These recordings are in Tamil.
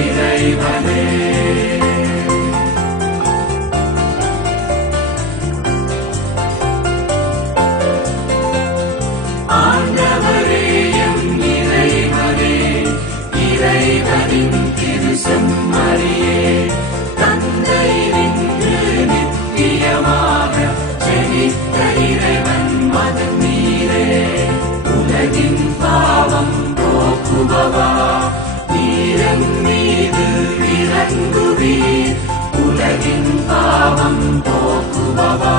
இறைவனே. ஆண்டவரே எம் இறைவனே, இறைவனின் திருசெம்மறியே, தந்தை நின்று நித்தியமாக ஜெனித்த இறைவன் மகன் நீரே. உலகின் பாவம் போக்குபவா, நீரன் மீது இறங்குவீர். உலகின் பாவம் போக்குபவா,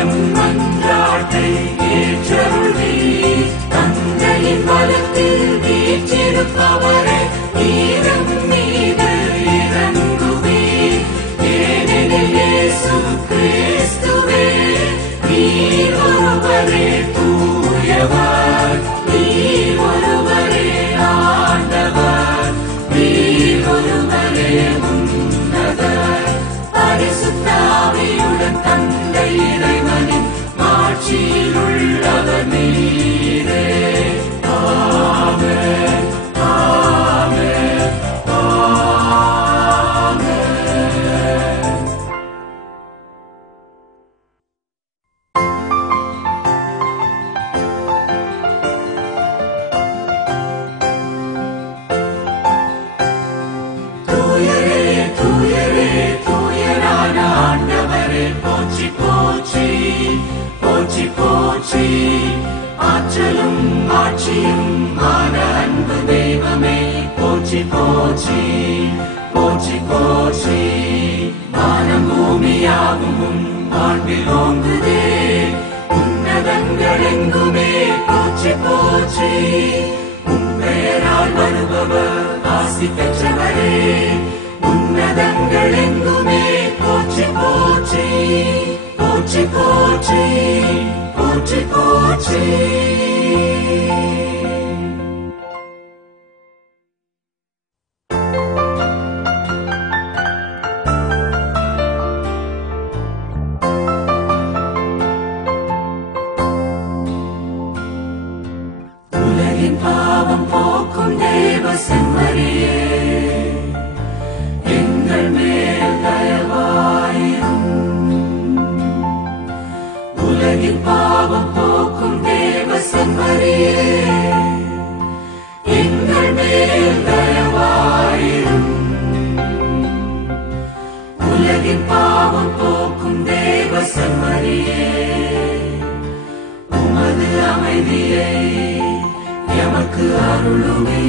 எம் மன்றாட்டை ஏற்றருள்வீர். தந்தையின் வலத்தில் வீற்றிருப்பவரே, நீரன் மீது இறங்குவீர். ஏனெனில் இயேசு கிறிஸ்துவே, நீர் ஒருவரே தூயவர், நீர் ஒருவரே ஆண்டவர், நீர் ஒருவரே உன்னதர். பரிசுத்த ஆவியுடன் தந்தை இறைவனின் மாட்சியில் உள்ளவர் நீரே. ஆமென், ஆமென், ஆமென். தூயரே, தூயரே, தூயரான ஆண்டவரே, போற்றி போற்றி, போற்றி போற்றி. ஆற்றலும் ஆட்சியும் ஆன அன்பு தெய்வமே, போற்றி போற்றி, போற்றி போற்றி. வானம் பூமியாகும் உம் ஆண்டில் ஓங்குதே, உன்னதங்கள் எங்குமே போற்றி போற்றி. உம் பெயரால் வருபவர் ஆசி பெற்றவரே, உன்னதங்கள் எங்குமே போற்றி போற்றி, போற்றி போற்றி, போற்றி போற்றி. உலகின் பாவம் போக்கும் தேவ செம்மறியே, எங்கள் மேல் தயவாயிரும். உலகின் பாவம் போக்கும் தேவ செம்மறியே, எங்கள் மேல் தயவாயிரும். உலகின் பாவம் போக்கும் தேவ செம்மறியே, உமது அமைதியை எமக்கு அருளுமே.